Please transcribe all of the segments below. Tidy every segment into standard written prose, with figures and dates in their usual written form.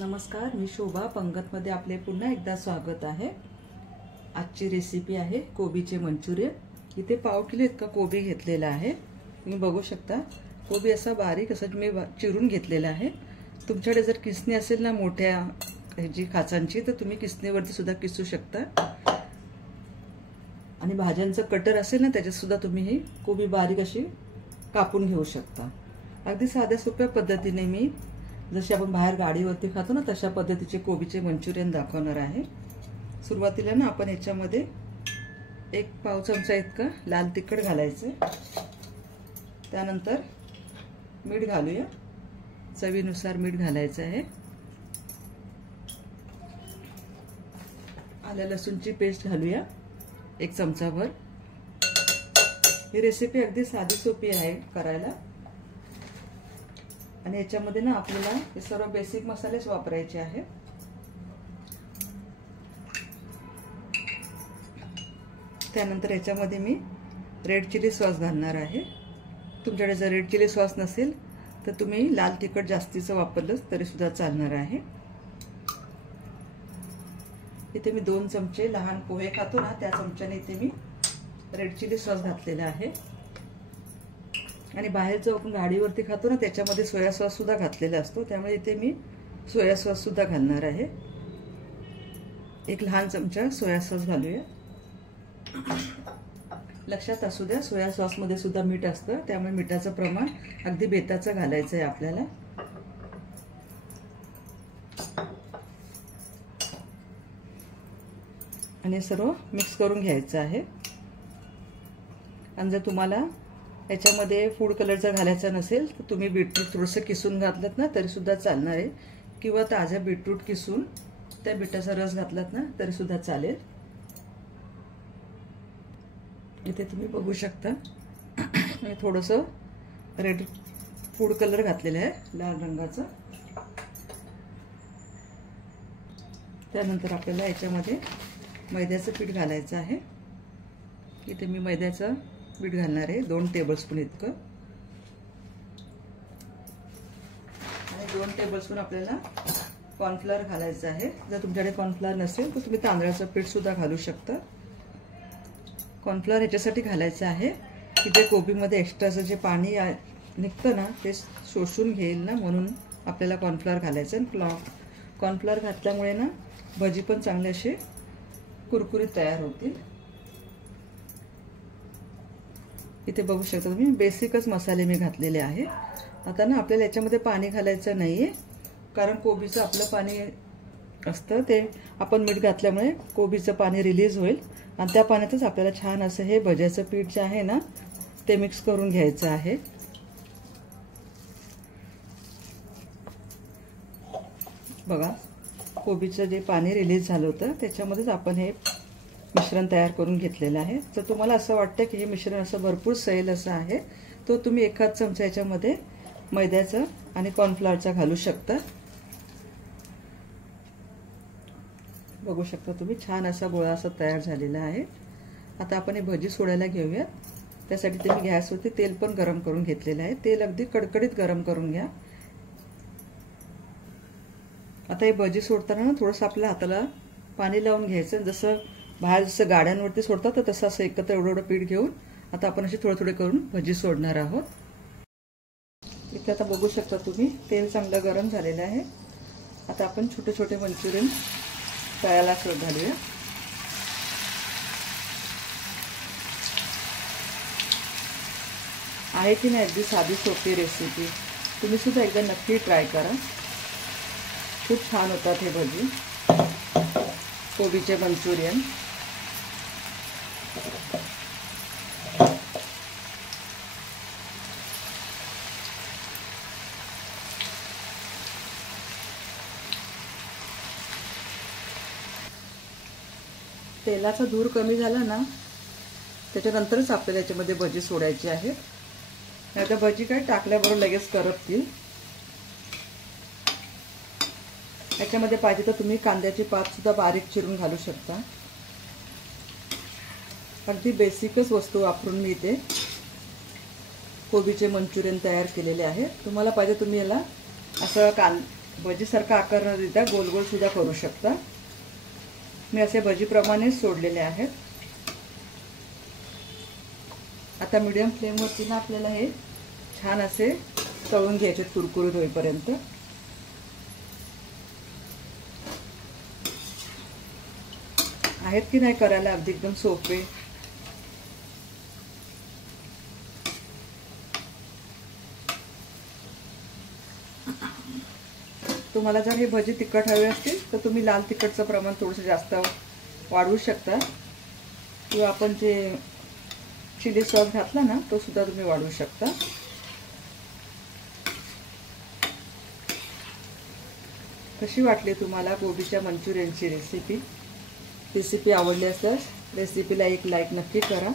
नमस्कार, मी शोभा पंगतमध्ये आपले पुन्हा एकदा स्वागत आहे। आजची रेसिपी आहे कोबीचे मंचुरियन। इथे पाव किलो इतका कोबी घेतलेला आहे। तुम्ही बघू शकता कोबी असा बारीक असा मी चिरून घेतलेला आहे। तुमच्याकडे जर किसणी असेल ना मोठ्या जी खाचांची तर तुम्ही किसणीवरती सुद्धा किसू शकता। आणि भाज्यांचं कटर असेल ना त्याच्यात सुद्धा तुम्ही ही कोबी बारीक अशी कापून घेऊ शकता। अगदी साध्या सोप्या पद्धतीने मी जसे आपण बाहेर गाडीवरती खातो ना तशा पद्धतीचे कोबीचे मंचुरियन दाखवणार आहे। सुरुवातीला ना आपण याच्यामध्ये 1 पाव चमचा इतका लाल तिखट घालायचं। त्यानंतर मीठ घालूया, चवीनुसार मीठ घालायचं आहे। आलं लसूणची पेस्ट घालूया 1 चमचाभर। ही रेसिपी अगदी साधी सोपी आहे करायला। आणि याच्यामध्ये ना आपल्याला हे सर्व बेसिक मसालेच वापरायचे आहेत। त्यानंतर याच्यामध्ये मी रेड चिली सॉस घालणार आहे। तुमच्याकडे जर रेड चिली सॉस नसेल तर तुम्ही लाल तिखट जास्तीचं वापरलं तरी सुद्धा चालणार आहे। इथे मी 2 चमचे लहान पोहे खातो ना त्या चमच्याने इथे मी रेड चिली सॉस घातलेला आहे। आणि बाहेर जो आपण गाडीवरती खातो ना त्याच्यामध्ये सोया सॉस सुद्धा घातलेला असतो, त्यामुळे इथे मी सोया सॉस सुद्धा घालणार आहे। 1 लहान चमचा सोया सॉस घालूया। लक्षात असू द्या सोया सॉस मध्ये सुद्धा मीठ असतं, त्यामुळे मिठाचं प्रमाण अगदी बेताचं घालायचं आहे आपल्याला। आणि सर्व मिक्स करून घ्यायचं आहे। आणि जर तुम्हाला याच्यामध्ये फूड कलरचा घालायचा नसेल तर तुम्ही बीटरूट थोडंसं किसून घातलं ना तरी सुद्धा चालणार आहे, किंवा ताजा बीटरूट किसून त्या बीटाचा रस घातलात ना तरी सुद्धा चालेल। इथे तुम्ही बघू शकता मी थोडंसं रेड फूड कलर घातलेला आहे लाल रंगाचा। त्यानंतर आपल्याला याच्यामध्ये मैद्याचं पीठ घालायचं आहे। इथे मी मैद्याचं पीठ घालणार आहे 2 टेबलस्पून इतकं। आणि 2 टेबलस्पून आपल्याला कॉर्नफ्लोअर घालायचं आहे। जर तुमच्याकडे कॉर्नफ्लोअर नसेल तर तुम्ही तांदळाचं पीठ सुद्धा घालू शकता। कॉर्नफ्लोअर याच्यासाठी घालायचं आहे की जे कोबीमध्ये एक्स्ट्राचं जे पाणी निघतं ना ते शोषून घेईल ना, म्हणून आपल्याला कॉर्नफ्लोअर घालायचं आहे। कॉर्नफ्लोअर घातल्यामुळे ना भजी पण चांगले असे कुरकुरीत तयार होतील। इथे बघू शकता तुम्ही बेसिकच मसाले मी घातलेले आहे। आता ना आपल्याला याच्यामध्ये पाणी घालायचं नाहीये, कारण कोबीचं आपलं पाणी असतं ते आपण मीठ घातल्यामुळे कोबीचं पाणी रिलीज होईल आणि त्या पाण्यातच आपल्याला छान असं हे भज्याचं पीठ जे आहे ना ते मिक्स करून घ्यायचं आहे। बघा कोबीचं जे पाणी रिलीज झालं होतं त्याच्यामध्येच आपण हे मिश्रण तयार करून घेतलेलं आहे। तर तुम्हाला असं वाटतं की हे मिश्रण असं भरपूर सैल असं आहे तो तुम्ही 1 चमचा याच्यामध्ये मैद्याचा आणि कॉर्नफ्लॉवरचा घालू शकता। बघू शकता तुम्ही छान असा गोळा असा तयार झालेला आहे। आता आपण हे भजी सोडायला घेऊया। त्यासाठी तुम्ही गॅसवरती तेल पण गरम करून घेतलेलं आहे। तेल अगदी कडकडीत गरम करून घ्या। आता हे भजी सोडताना ना थोडंसं आपल्या हाताला पाणी लावून घ्यायचं, जसं बाहेर जसं गाड्यांवरती सोडतात तर तसं असं एकत्र एवढं पीठ घेऊन आता आपण असे थोडे थोडे करून भजी सोडणार आहोत। इथे आता बघू शकता तुम्ही तेल चांगलं गरम झालेलं आहे। आता आपण छोटे छोटे मंचुरियन तळायला सुरुवात घालूया। आहे की नाही अगदी साधी सोपी रेसिपी, तुम्ही सुद्धा एकदा नक्की ट्राय करा। खूप छान होतात हे भजी कोबीचे मंचुरियन। तेलाचा धूर कमी झाला ना त्याच्यानंतरच आपल्याला याच्यामध्ये भजी सोडायची आहे, नाहीतर भजी काय टाकल्याबरोबर लगेच करपतील। याच्यामध्ये पाहिजे तर तुम्ही कांद्याची पात सुद्धा बारीक चिरून घालू शकता। अगदी बेसिकच वस्तू वापरून मी इथे कोबीचे मंचुरियन तयार केलेले आहे। तुम्हाला पाहिजे तुम्ही याला असं भजीसारखा आकार न देता गोल गोल सुद्धा करू शकता। मी असे भजीप्रमाणेच सोडलेले आहेत। आता मीडियम फ्लेमवरती ना आपल्याला हे छान असे तळून घ्यायचे कुरकुरीत होईपर्यंत। आहेत की नाही करायला अगदी एकदम सोपे। तुम्हाला जर हे भजी तिखट हवे असतील तर तुम्ही लाल तिखटचं प्रमाण थोडंसं जास्त वाढवू शकता, किंवा आपण जे चिली सॉस घातला ना तो सुद्धा तुम्ही वाढवू शकता। कशी वाटली तुम्हाला कोबीच्या मंचुरियनची रेसिपी आवडली असल्यास रेसिपीला एक लाईक नक्की करा,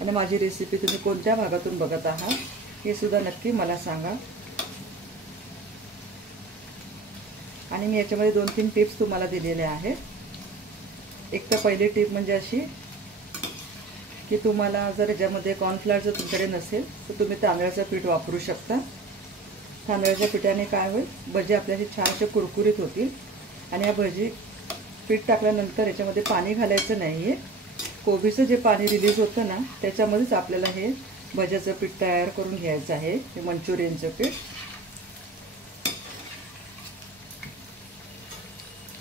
आणि माझी रेसिपी तुम्ही कोणत्या भागातून बघत आहात हे सुद्धा नक्की मला सांगा। आणि मी याच्यामध्ये 2-3 टिप्स तुम्हाला दिलेल्या आहेत। एक तर पहिली टिप म्हणजे अशी की तुम्हाला जर याच्यामध्ये कॉर्नफ्लॉवर जर तुमच्याकडे नसेल तर तुम्ही तांदळाचं पीठ वापरू शकता। तांदळाच्या पिठाने काय होईल, भजी आपल्याला छान असे कुरकुरीत होतील। आणि या भजी पीठ टाकल्यानंतर याच्यामध्ये पाणी घालायचं नाही आहे, कोबीचं जे पाणी रिलीज होतं ना त्याच्यामध्येच आपल्याला हे भज्याचं पीठ तयार करून घ्यायचं आहे, हे मंचुरियनचं पीठ।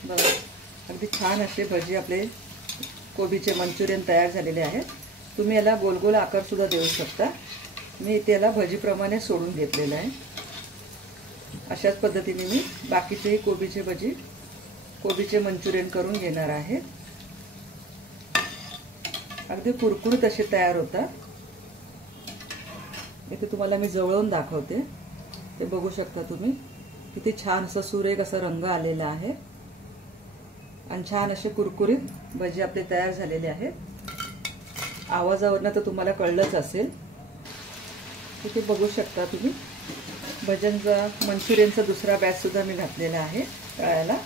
बघा अगदी छान असे भजी आपले कोबीचे मंचुरियन तयार झालेले आहेत। तुम्ही याला गोल गोल आकार सुद्धा देऊ शकता। मी त्याला भजीप्रमाणे सोडून घेतलेलं आहे। अशाच पद्धतीने मी बाकीचे कोबीचे मंचुरियन करून घेणार आहे। अगदी कुरकुरीत असे तयार होतात। इथे तुम्हाला मी जवळून दाखवते, ते बघू शकता तुम्ही किती छान असं सुरेख असा रंग आलेला आहे, आणि छान असे कुरकुरीत भजी आपले तयार झालेले आहेत। आवाजावरनं तर तुम्हाला कळलंच असेल। इथे बघू शकता तुम्ही भज्यांचा मंचुरियनचा दुसरा बॅच सुद्धा मी घातलेला आहे तळायला।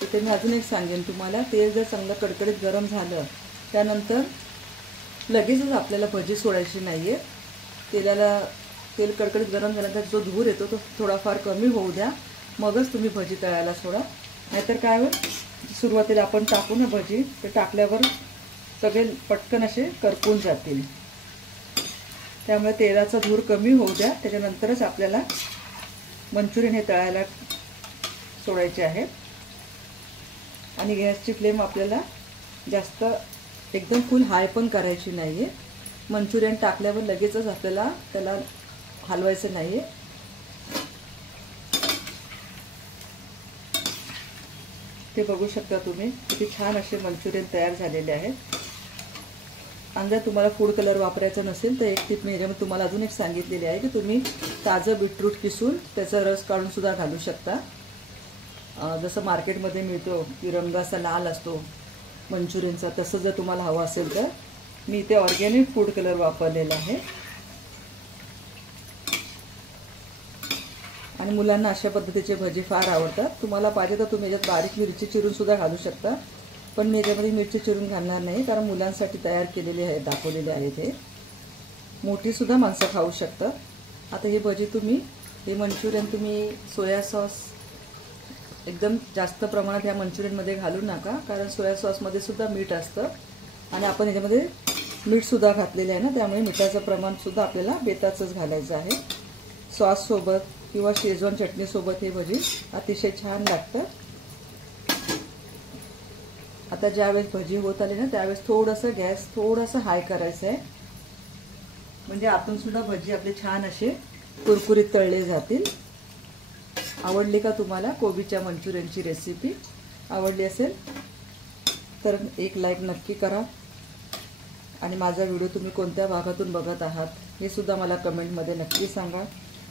तिथे मी अजून एक सांगेन तुम्हाला, तेल जर चांगलं कडकडीत गरम झालं त्यानंतर लगेचच आपल्याला भजी सोडायची नाही आहे। तेल कडकडीत गरम झाल्यानंतर जो धूर येतो तो थोडाफार कमी होऊ द्या, मगच तुम्ही भजी तळायला सोडा। नाहीतर काय होईल, सुरुवातीला आपण टाकू ना भजी, ते टाकल्यावर सगळे पटकन असे करपून जातील। त्यामुळे तेलाचा धूर कमी होऊ द्या, त्याच्यानंतरच आपल्याला मंचुरियन हे तळायला सोडायचे आहेत। आणि गॅसची फ्लेम आपल्याला जास्त एकदम फुल हाय पण करायची नाही आहे। मंचुरियन टाकल्यावर लगेचच आपल्याला त्याला हलवायचं नाही आहे। ते बघू शकता तुम्ही किती छान असे मंचुरियन तयार झालेले आहेत। आणि जर तुम्हाला फूड कलर वापरायचा नसेल तर एक टिप मी याच्यामध्ये तुम्हाला अजून एक सांगितलेली आहे की तुम्ही ताजं बीटरूट किसून त्याचा रस काढून सुद्धा घालू शकता। जसं मार्केटमध्ये मिळतो की रंग असा लाल असतो मंचुरियनचा, तसं जर तुम्हाला हवं असेल तर मी इथे ऑर्गॅनिक फूड कलर वापरलेला आहे। आणि मुलांना अशा पद्धतीचे भजी फार आवडतात। तुम्हाला पाहिजे तर तुम्ही याच्यात बारीक मिरची चिरून सुद्धा घालू शकता, पण मी याच्यामध्ये मिरची चिरून घालणार नाही, कारण मुलांसाठी तयार केलेले आहे, दाखवलेले आहेत। हे मोठी सुद्धा माणसं खाऊ शकतात। आता ही भजी हे मंचुरियन तुम्ही सोया सॉस एकदम जास्त प्रमाणात ह्या मंचुरियनमध्ये घालू नका, कारण सोया सॉसमध्ये सुद्धा मीठ असतं आणि आपण याच्यामध्ये मीठ सुद्धा घातलेलं आहे ना, त्यामुळे मिठाचं प्रमाण सुद्धा आपल्याला बेताचंच घालायचं आहे। सॉस सोबत किंवा शेजवान चटणी सोबत हे भजी अतिशय छान लागतं। आता ज्यावेळेस भजी होत आली ना त्यावेळेस थोडंसं गॅस हाय करायचं आहे, म्हणजे आतून सुद्धा भजी आपले छान असे कुरकुरीत तळले जातील। आवडली का तुम्हाला कोबीच्या मंचुरियनची रेसिपी? आवडली असेल तर एक लाईक नक्की करा, आणि माझा व्हिडिओ तुम्ही कोणत्या भागातून बघत आहात हे सुद्धा मला कमेंटमध्ये नक्की सांगा।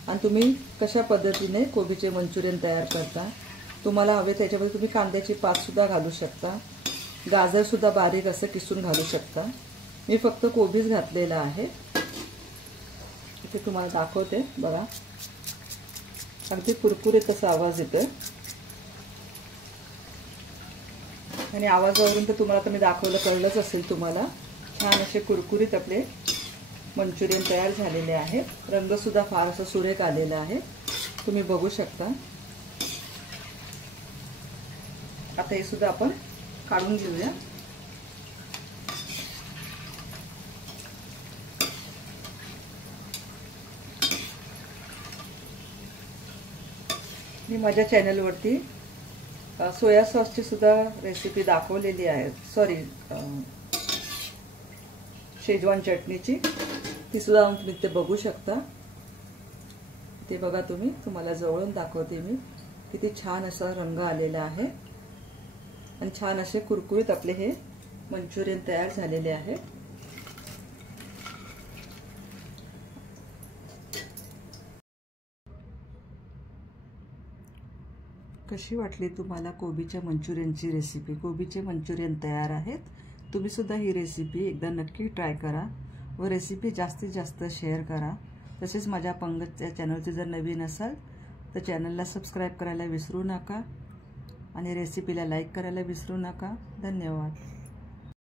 आणि तुम्ही कशा पद्धतीने कोबीचे मंचुरियन तयार करता, तुम्हाला हवे त्याच्यामध्ये तुम्ही कांद्याची पातसुद्धा घालू शकता, गाजरसुद्धा बारीक असं किसून घालू शकता। मी फक्त कोबीच घातलेला आहे। इथे तुम्हाला दाखवते बघा, अगदी कुरकुरीत असा आवाज येतोय, आणि आवाजावरून तर तुम्हाला मी दाखवलं कळलंच असेल तुम्हाला। छान असे कुरकुरीत आपले मंचुरियन तयार झालेले आहेत। रंगसुद्धा फार असा सुरेख आलेला आहे, तुम्ही बघू शकता। आता हे सुद्धा आपण काढून घेऊया. मी माझ्या चॅनलवरती सोया सॉसची सुद्धा रेसिपी दाखवलेली आहे. सॉरी, शेजवान चटणीची, ती सुद्धा तुम्ही ते बघू शकता. ते बघा तुम्ही, तुम्हाला जवळून दाखवते मी. किती छान असा रंग आलेला आहे आणि छान असे कुरकुरीत आपले हे मंचुरियन तयार झालेले आहे. कशी वाटली तुम्हाला कोबीच्या मंचुरियनची रेसिपी? कोबीचे मंचुरियन तयार आहेत. तुम्ही सुद्धा ही रेसिपी एकदा नक्की ट्राय करा व रेसिपी जास्तीत जास्त शेअर करा. तसेच माझ्या पंगतच्या चॅनलचे जर नवीन असाल तर चॅनलला सबस्क्राईब करायला विसरू नका आणि रेसिपीला लाईक करायला विसरू नका. धन्यवाद.